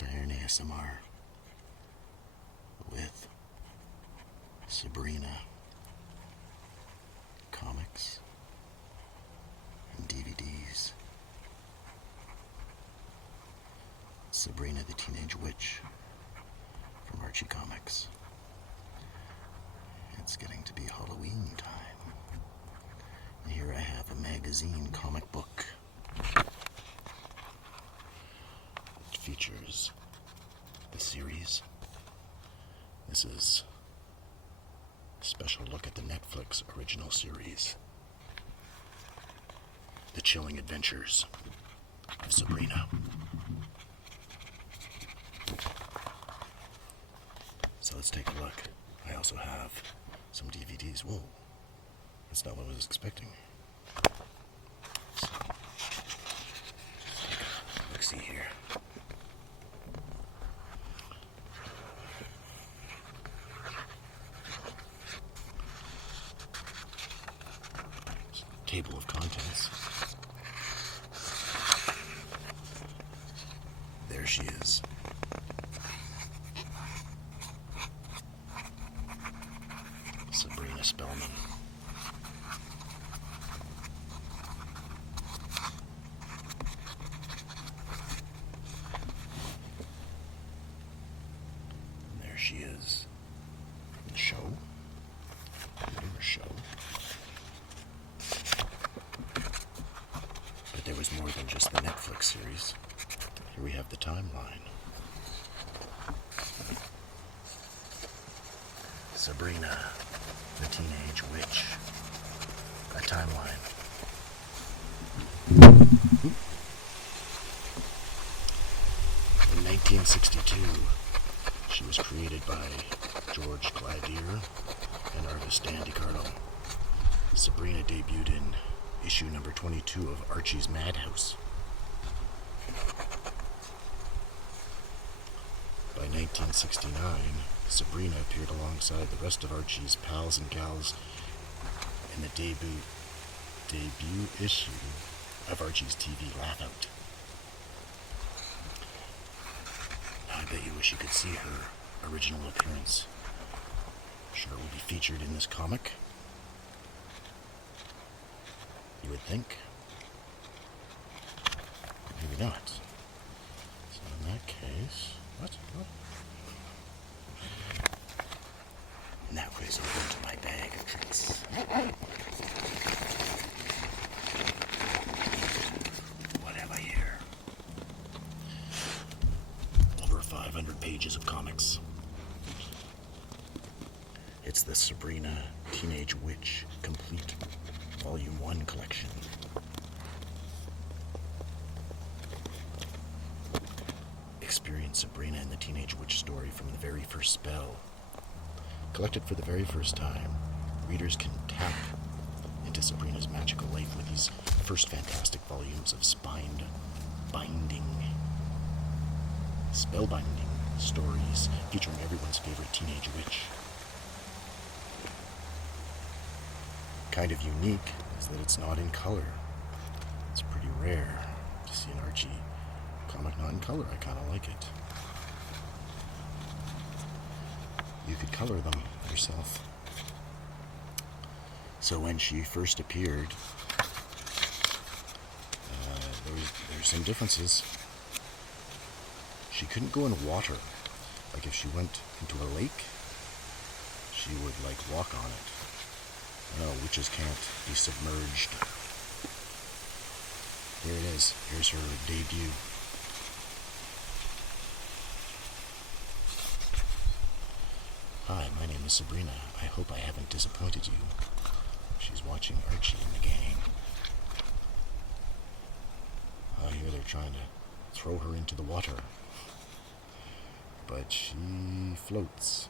Cast Iron ASMR with Sabrina comics and DVDs. Sabrina the Teen-Age Witch from Archie Comics. It's getting to be Halloween time. And here I have a magazine comic book. It features the series. This is a special look at the Netflix original series. The Chilling Adventures of Sabrina. So let's take a look. I also have some DVDs. Whoa, that's not what I was expecting. So, let's see here. Table of contents. There she is. Sabrina Spellman. And there she is in the show. Whatever show. But there was more than just the Netflix series. Here we have the timeline. Sabrina the Teen-Age Witch. A timeline. In 1962, she was created by George Gladier and artist Dan DiCarlo. Sabrina debuted in issue number 22 of Archie's Madhouse. By 1969, Sabrina appeared alongside the rest of Archie's pals and gals in the debut issue of Archie's TV Laugh Out. I bet you wish you could see her original appearance. I'm sure it will be featured in this comic. You would think. Maybe not. So in that case... What? Now please over to my bag of tricks. What have I here? Over 500 pages of comics. It's the Sabrina Teen-Age Witch Complete Volume 1 collection. Experience Sabrina and the Teen-Age Witch story from the very first spell. Collected for the very first time, readers can tap into Sabrina's magical life with these first fantastic volumes of spellbinding stories featuring everyone's favorite teenage witch. Kind of unique is that it's not in color. It's pretty rare to see an Archie comic not in color. I kind of like it. You could color them yourself. So when she first appeared, there's some differences. She couldn't go in water. Like if she went into a lake, she would like walk on it. No, witches can't be submerged. There it is. Here's her debut. Hi, my name is Sabrina. I hope I haven't disappointed you. She's watching Archie and the gang. I hear they're trying to throw her into the water. But she floats.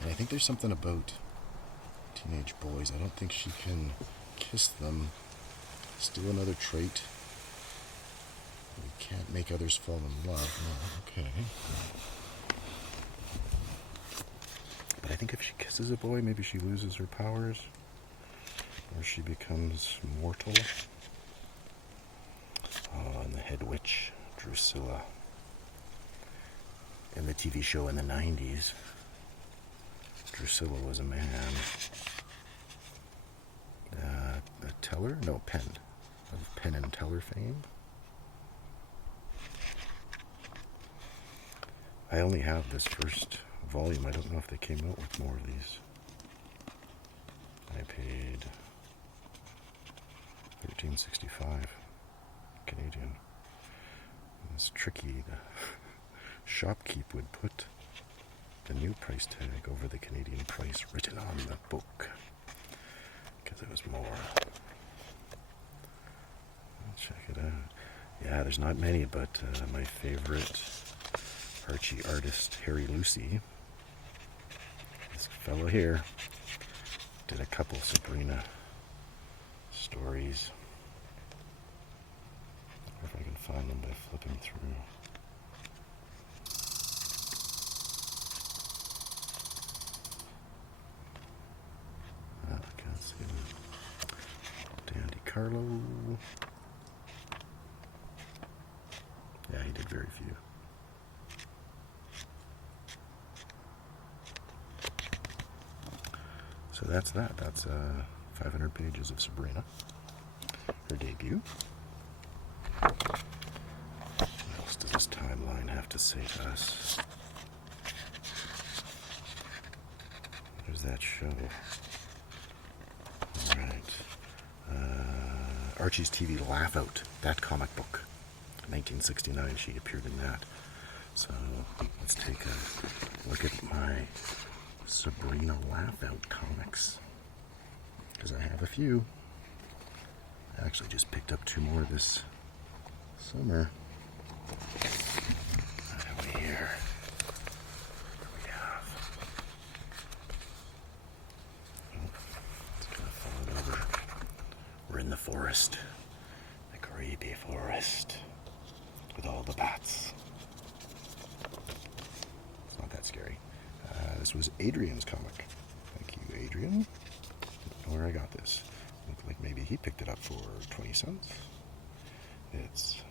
And I think there's something about teenage boys. I don't think she can kiss them. Still another trait. We can't make others fall in love. No, okay. But I think if she kisses a boy, maybe she loses her powers. Or she becomes mortal. Oh, and the head witch, Drusilla. in the TV show in the 90s. Drusilla was a man. A teller? No, Penn. Of Penn and Teller fame. I only have this first volume. I don't know if they came out with more of these. I paid $13.65 Canadian. It's tricky. The shopkeep would put the new price tag over the Canadian price written on the book because it was more. Check it out. Yeah, there's not many, but my favorite Archie artist, Harry Lucy, this fellow here, did a couple Sabrina stories. I wonder if I can find them by flipping through. I can't see them. Dan DiCarlo. Yeah, he did very few. So that's that. That's 500 pages of Sabrina, her debut. What else does this timeline have to say to us? There's that show. All right. Archie's TV Laugh Out, that comic book. 1969, she appeared in that. So let's take a look at my Sabrina Laugh Out comics, because I have a few. I actually just picked up 2 more this summer. What have we here? We have. Oh, it's kind of fallen over. We're in the forest, the creepy forest, with all the bats. It's not that scary. This was Adrian's comic. Thank you, Adrian. Don't know where I got this. Looked like maybe he picked it up for 20 cents. It's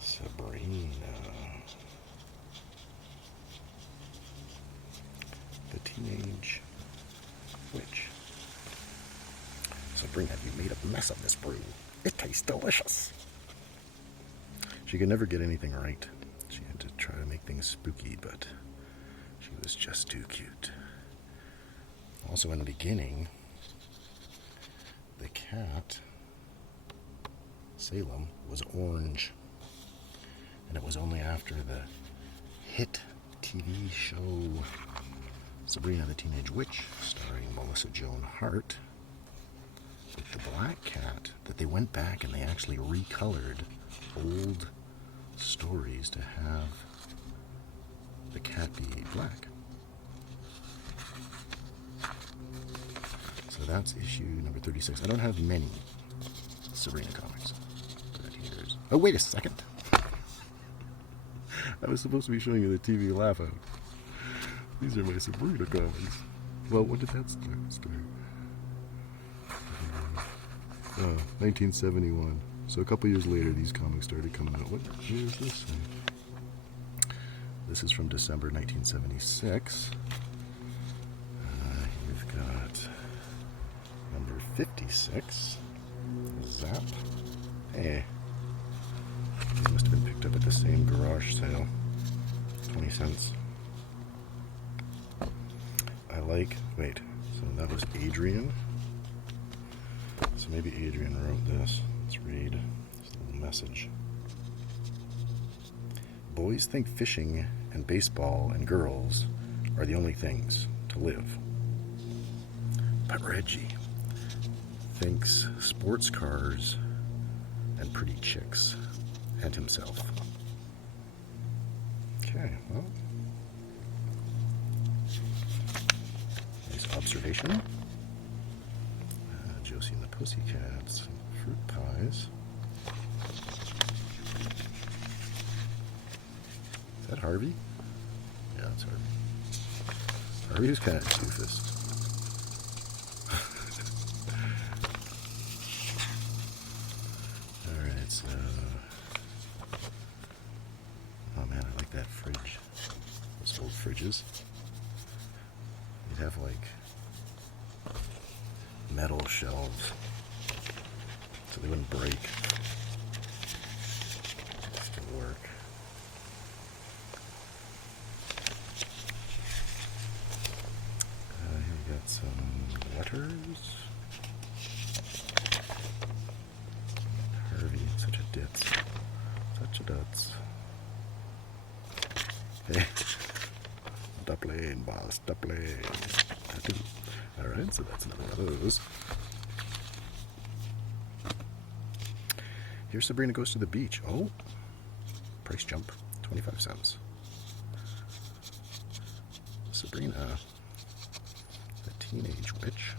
Sabrina the Teen-Age Witch. Sabrina, you made a mess of this brew. It tastes delicious. She could never get anything right. She had to try to make things spooky, but she was just too cute. Also, in the beginning, the cat, Salem, was orange. And it was only after the hit TV show Sabrina the Teen-Age Witch, starring Melissa Joan Hart, with the black cat, that they went back and they actually recolored old stories to have the cat be black. So that's issue number 36. I don't have many Sabrina comics. But here's... Oh, wait a second. I was supposed to be showing you the TV Laugh Out. These are my Sabrina comics. Well, when did that start? 1971. So a couple years later, these comics started coming out. What year is this? This is from December 1976. We've got number 56. Zap. Hey. These must have been picked up at the same garage sale. 20 cents. I like... Wait. So that was Adrian. So maybe Adrian wrote this. Let's read this little message. Boys think fishing and baseball and girls are the only things to live. But Reggie thinks sports cars and pretty chicks and himself. Okay, well. Nice observation. Josie and the Pussycats. Fruit pies. Is that Harvey? Yeah, it's Harvey. Harvey was kind of a doofus. Alright, so like that fridge. Those old fridges. You'd have like metal shelves so they wouldn't break. Still work. Here we got some letters. Harvey, such a ditz. Such a ditz. Hey. Dublin, boss, Dublin. Alright, so that's another one of those. Here Sabrina goes to the beach. Oh, price jump, 25 cents. Sabrina, the Teenage Witch.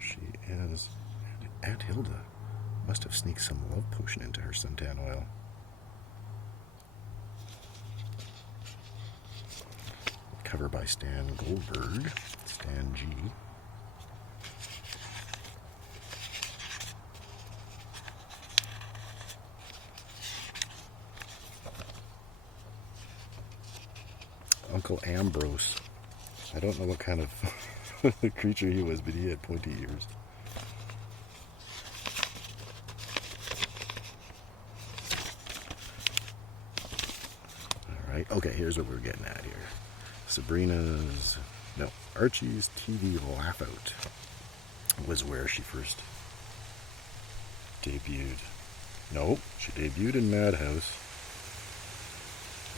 She is Aunt Hilda. Must have sneaked some love potion into her suntan oil. Cover by Stan Goldberg. Stan G. Uncle Ambrose. I don't know what kind of creature he was, but he had pointy ears. Alright, okay, here's what we're getting at here. Archie's TV Laugh Out was where she first debuted. No, she debuted in Madhouse.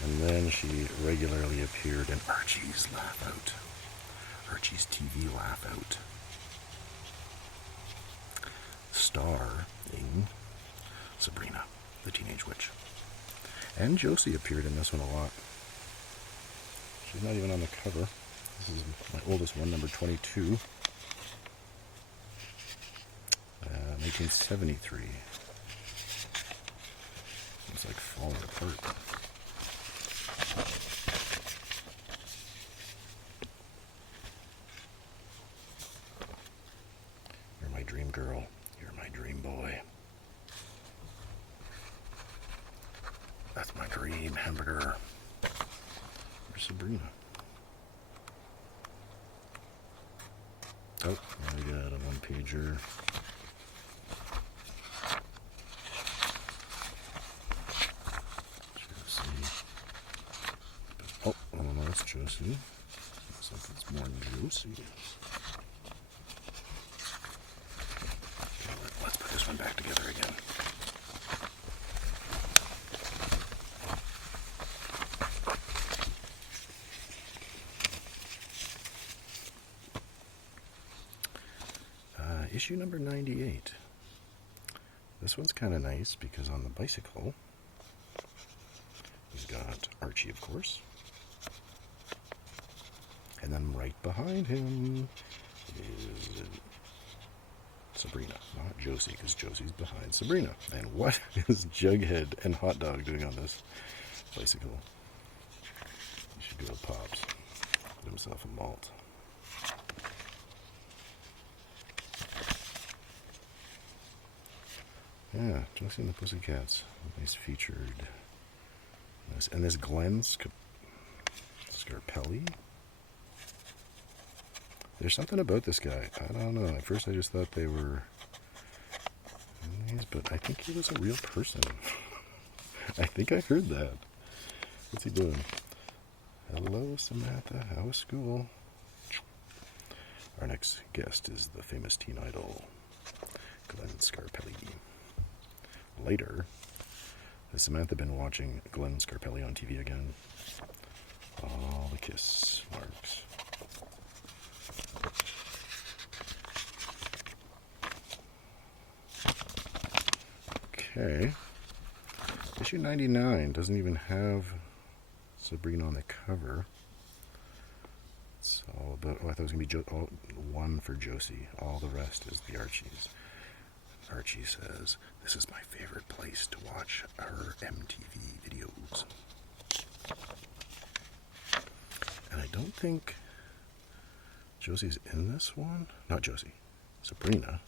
And then she regularly appeared in Archie's Laugh Out. Archie's TV Laugh Out. Starring Sabrina, the Teenage Witch. And Josie appeared in this one a lot. She's not even on the cover. This is my oldest one, number 22. 1973. It's like falling apart. You're my dream girl. You're my dream boy. That's my dream hamburger. Where's Sabrina? Oh, now we got a one-pager. Josie. Oh, no, that's Josie. Looks like it's more Josie. Okay, let's put this one back together again. Issue number 98. This one's kind of nice because on the bicycle, he's got Archie, of course. And then right behind him is Sabrina, not Josie, because Josie's behind Sabrina. And what is Jughead and Hot Dog doing on this bicycle? He should do a Pops. Get himself a malt. Yeah, Josie and the Pussycats. Nice featured. Nice. And this Glenn Scarpelli. There's something about this guy. I don't know. At first I just thought they were but I think he was a real person. I think I heard that. What's he doing? Hello, Samantha. How was school? Our next guest is the famous teen idol, Glenn Scarpelli. Later, has Samantha been watching Glenn Scarpelli on TV again? All the kiss marks. Okay. Issue 99 doesn't even have Sabrina on the cover. It's all about, I thought it was going to be one for Josie. All the rest is the Archies. Archie says, "This is my favorite place to watch her MTV videos." And I don't think Josie's in this one. Not Josie. Sabrina.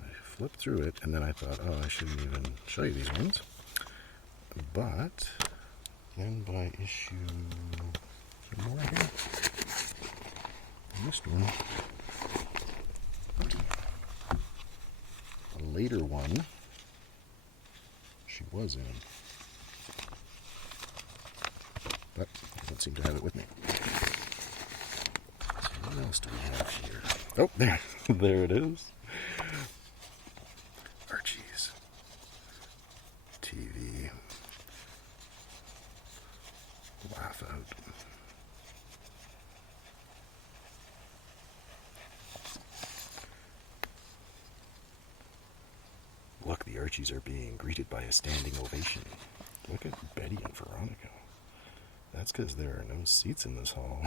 I flipped through it, and then I thought, oh, I shouldn't even show you these ones. But then by issue... Is there more here? I missed one. A later one she was in. But I don't seem to have it with me. What else do we have here? Oh, there it is. Archie's TV. Laugh out. Look, the Archies are being greeted by a standing ovation. Look at Betty and Veronica. That's because there are no seats in this hall.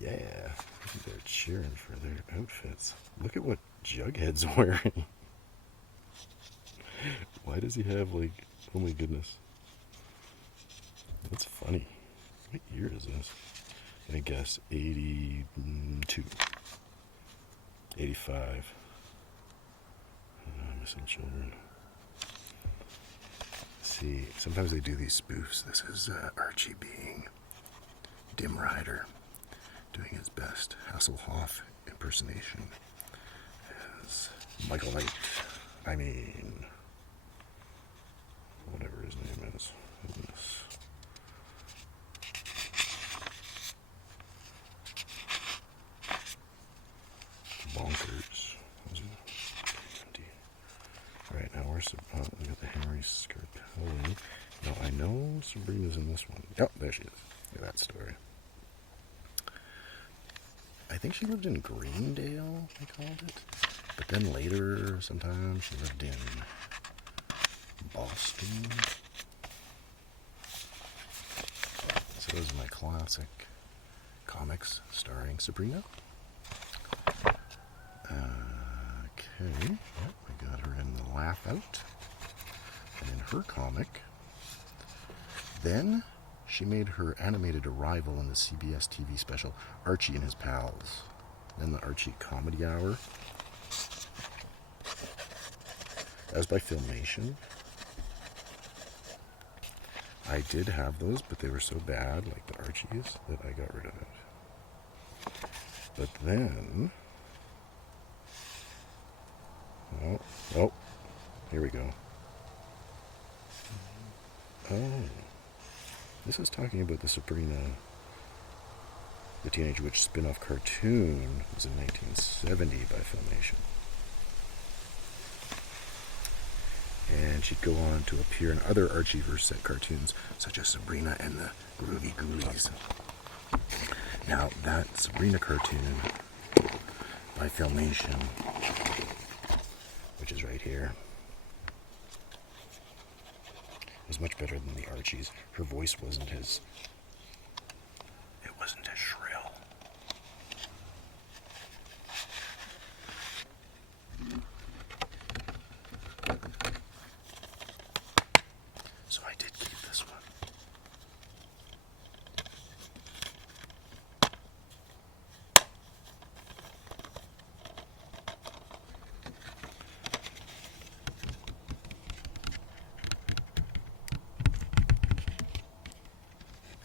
Yeah, they're cheering for their outfits. Look at what Jughead's wearing. Why does he have, like, oh my goodness. That's funny. What year is this? I guess 82. 85. Missing children. See, sometimes they do these spoofs. This is Archie being Dim Rider, doing his best Hasselhoff impersonation as Michael Knight. I mean, whatever his name is. Goodness. Bonkers. Alright, now where's we got the Henry Scarpelli. Now I know Sabrina's in this one. Oh, there she is. Look at that story. I think she lived in Greendale, they called it. But then later, sometime, she lived in Boston. So those are my classic comics starring Sabrina. Okay, yep, we got her in the Laugh Out. And in her comic, then she made her animated arrival in the CBS TV special Archie and His Pals. Then the Archie Comedy Hour. That was by Filmation. I did have those, but they were so bad, like the Archies, that I got rid of it. But then... Oh, here we go. Oh, this is talking about the Sabrina the Teen-Age Witch spin-off cartoon. It was in 1970 by Filmation. And she'd go on to appear in other Archieverse set cartoons, such as Sabrina and the Groovy Ghoulies. Now, that Sabrina cartoon by Filmation, which is right here, was much better than the Archies. Her voice wasn't as shrill. So I did keep this one.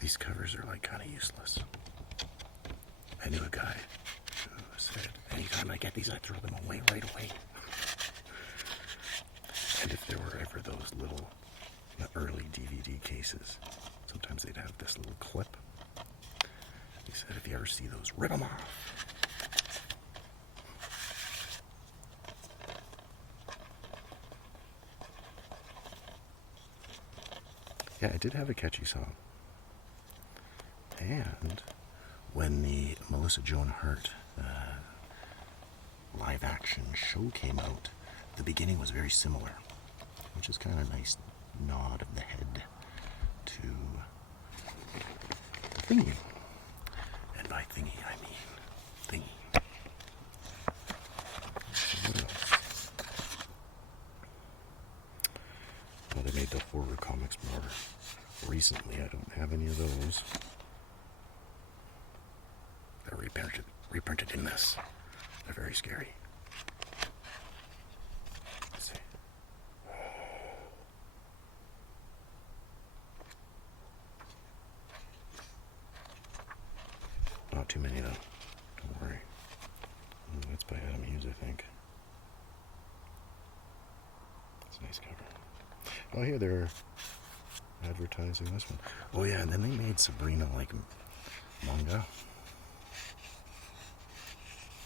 These covers are like kind of useless. I knew a guy who said, anytime I get these, I throw them away right away. And if there were ever those little, the early DVD cases, sometimes they'd have this little clip. He said, if you ever see those, rip them off. Yeah, I did have a catchy song. And when the Melissa Joan Hart live action show came out, the beginning was very similar, which is kind of a nice nod of the head to the thingy. And by thingy, I mean thingy. So what else? Well, they made the horror comics more recently. I don't have any of those. They're reprinted in this. They're very scary. Let's see. Oh, here they're advertising this one. Oh, yeah, and then they made Sabrina like manga.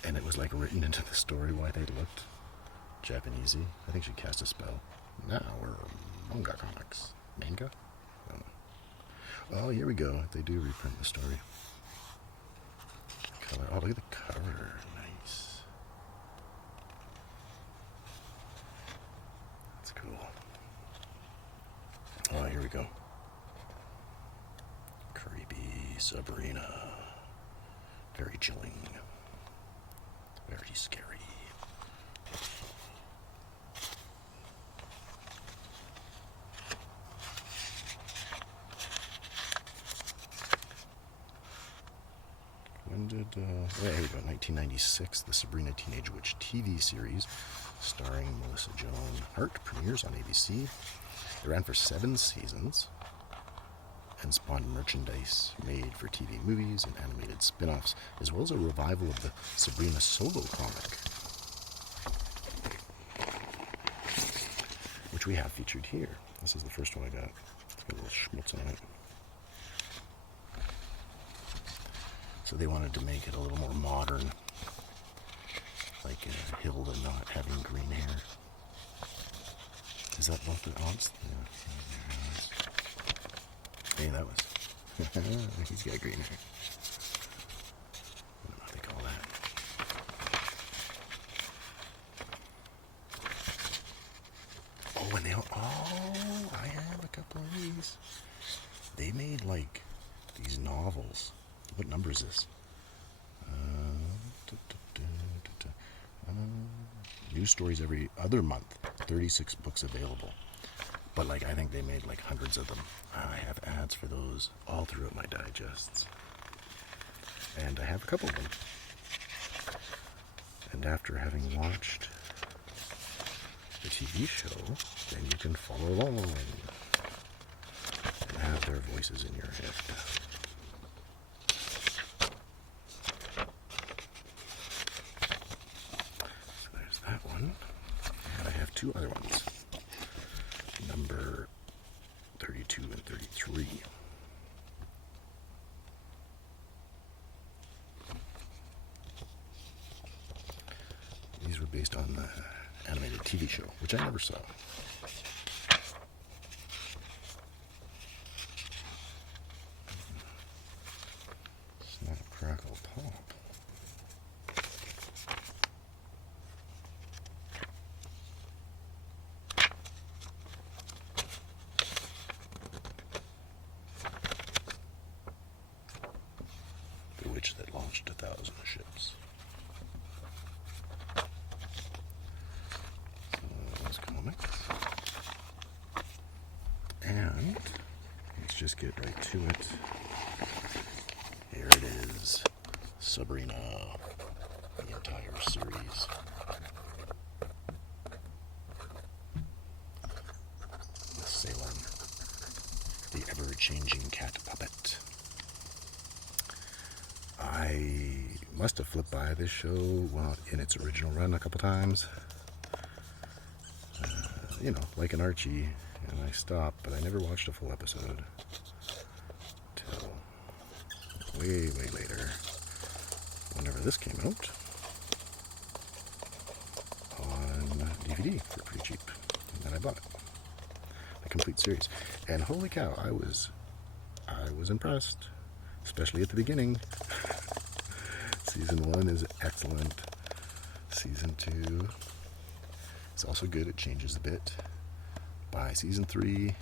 And it was like written into the story why they looked Japanesey. I think she cast a spell. Now we're manga comics. Manga? I don't know. Oh, here we go. They do reprint the story. Color. Oh, look at the cover. Nice. That's cool. Oh, here we go. Creepy Sabrina. Very chilling. Very scary. When did, here we go, 1996, the Sabrina Teenage Witch TV series, starring Melissa Joan Hart, premieres on ABC. It ran for 7 seasons and spawned merchandise made for TV movies and animated spin-offs, as well as a revival of the Sabrina solo comic, which we have featured here. This is the first one I got. It's got a little schmutz on it. So they wanted to make it a little more modern, like Hilda not having green hair. Is that both the odds? Yeah. Hey, that was. He's got green hair. I don't know what they call that. Oh, and they. Oh, I have a couple of these. They made like these novels. What number is this? News stories every other month. 36 books available. But like I think they made like hundreds of them. I have ads for those all throughout my digests. And I have a couple of them. And after having watched the TV show, then you can follow along and have their voices in your head. And I have 2 other ones, number 32 and 33. These were based on the animated TV show, which I never saw. Snap, crackle, pop. That launched 1,000 ships. So those comics. And let's just get right to it. Here it is. Sabrina. The entire series. With Salem. The ever-changing cat puppet. I must have flipped by this show in its original run a couple times. You know, like an Archie, and I stopped, but I never watched a full episode till way, way later, whenever this came out on DVD for pretty cheap, and then I bought it, the complete series, and holy cow, I was impressed, especially at the beginning. Season 1 is excellent. Season 2 is also good. It changes a bit. By season 3,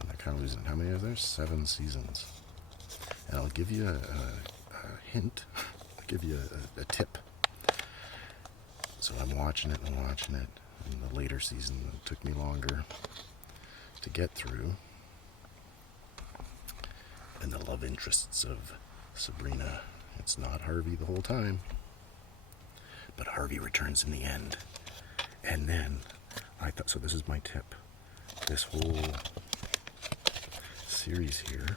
I'm kind of losing. How many are there? 7 seasons. And I'll give you a hint. I'll give you a tip. So I'm watching it. In the later season, it took me longer to get through. And the love interests of Sabrina. It's not Harvey the whole time, but Harvey returns in the end. And then I thought, so this is my tip. This whole series here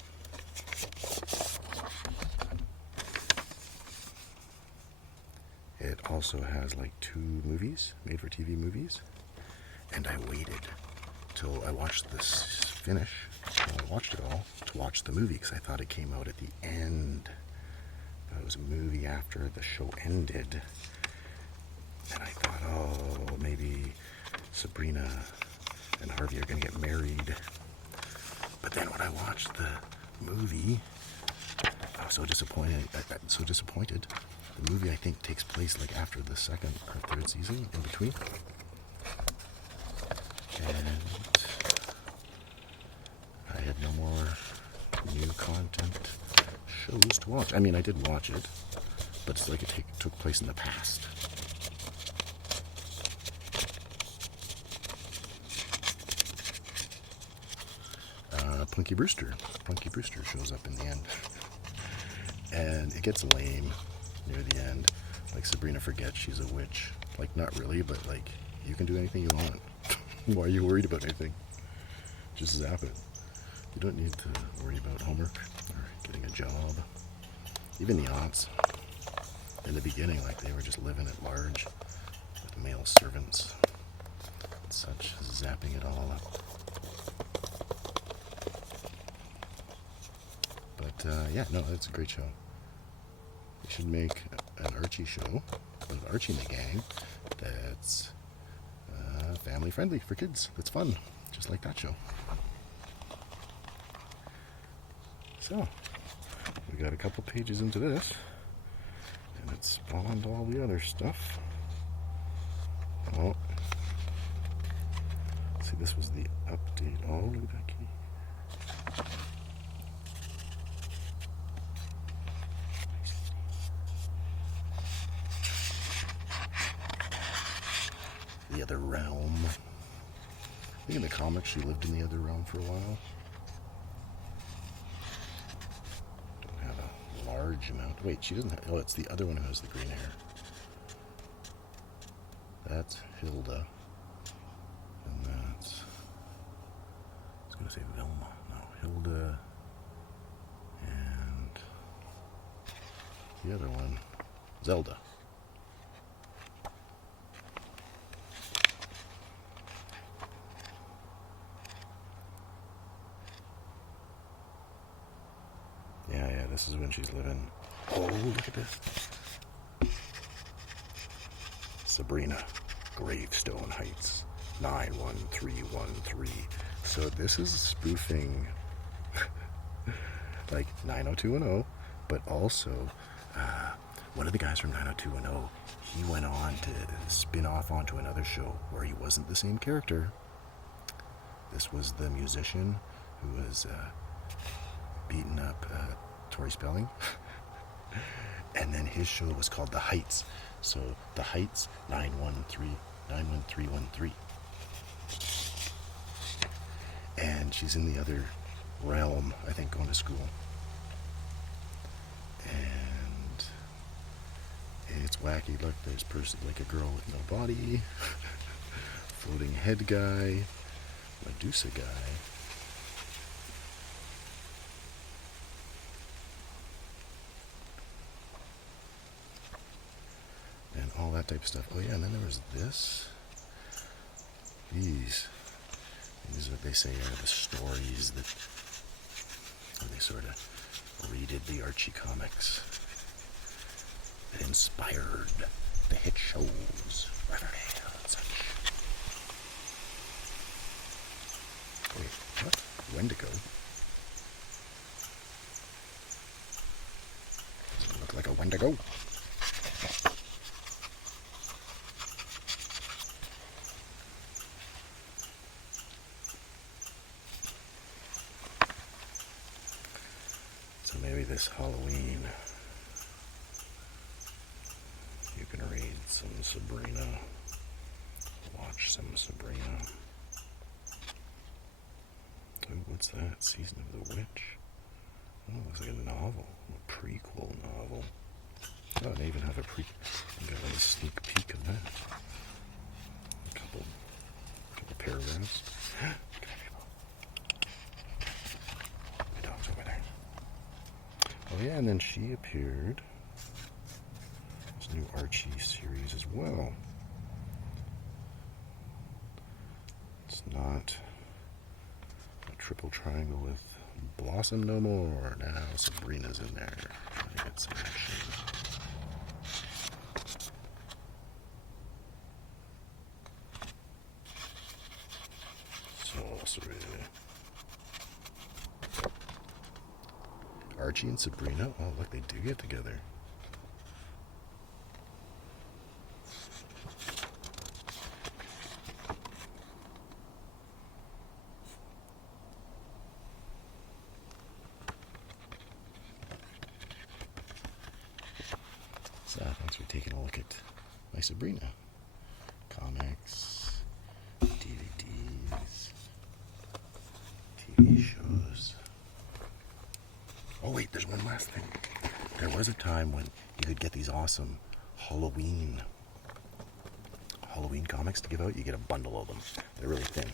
it also has like 2 movies, made for TV movies, and I waited till I watched this finish. I watched it all to watch the movie because I thought it came out at the end. It was a movie after the show ended. And I thought, oh, maybe Sabrina and Harvey are going to get married. But then when I watched the movie, I was so disappointed. The movie, I think, takes place like after the second or third season, in between. And I had no more new content shows to watch. I mean, I did watch it, but it's like it took place in the past. Punky Brewster shows up in the end. And it gets lame near the end. Like, Sabrina forgets she's a witch. Like, not really, but like, you can do anything you want. Why are you worried about anything? Just zap it. You don't need to worry about homework or getting a job. Even the aunts, in the beginning, like, they were just living at large with male servants and such, zapping it all up. But yeah, no, it's a great show. We should make an Archie show with Archie and the gang that's family friendly for kids. That's fun, just like that show. So, we got a couple pages into this, and it spawned all the other stuff. Oh, see, this was the update. Oh, look at that key. The Other Realm. I think in the comics she lived in the Other Realm for a while. Don't have a large amount. Wait, she doesn't have... Oh, it's the other one who has the green hair. That's Hilda. And that's... I was going to say Velma. No, Hilda. And... the other one. Zelda. Yeah, this is when she's living. Oh, look at this. Sabrina, Gravestone Heights, 91313. So this is spoofing like 90210, but also one of the guys from 90210, he went on to spin off onto another show where he wasn't the same character. This was the musician who was beating up Tori Spelling. And then his show was called The Heights. So The Heights 91313. And she's in the other realm, I think, going to school. And it's wacky. Look, there's like a girl with no body, floating head guy, Medusa guy. And all that type of stuff. Oh yeah, and then there was this. These are what they say are the stories that they sort of redid the Archie comics that inspired the hit shows, Riverdale and such. Wait, what? Wendigo? Doesn't look like a Wendigo. So maybe this Halloween you can read some Sabrina, watch some Sabrina. Oh, what's that? Season of the Witch? Oh, it looks like a novel, a prequel novel. Oh, they even have a got a sneak peek of that. A couple paragraphs. My dog's over there. Oh yeah, and then she appeared. This new Archie series as well. It's not triple triangle with Blossom No More. Now Sabrina's in there trying to get some action. Sorcery. Archie and Sabrina. Oh, look, they do get together. So, thanks for taking a look at my Sabrina. Comics, DVDs, TV shows. Oh wait, there's one last thing. There was a time when you could get these awesome Halloween comics to give out. You get a bundle of them. They're really thin.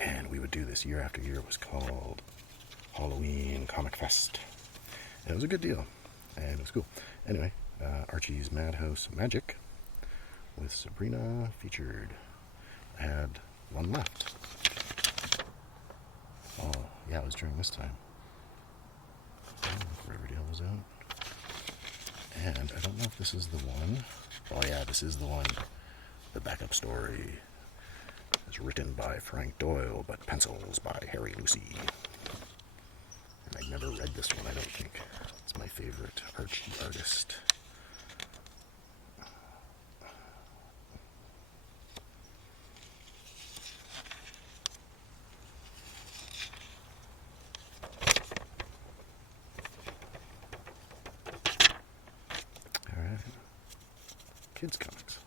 And we would do this year after year. It was called Halloween Comic Fest. And it was a good deal. And it was cool. Anyway, Archie's Madhouse Magic with Sabrina featured. I had one left. Oh, yeah, it was during this time. Riverdale was out. And I don't know if this is the one. Oh yeah, this is the one. The backup story is written by Frank Doyle, but pencils by Harry Lucy. And I've never read this one, I don't think. It's my favorite Archie artist. Alright. Kids comics.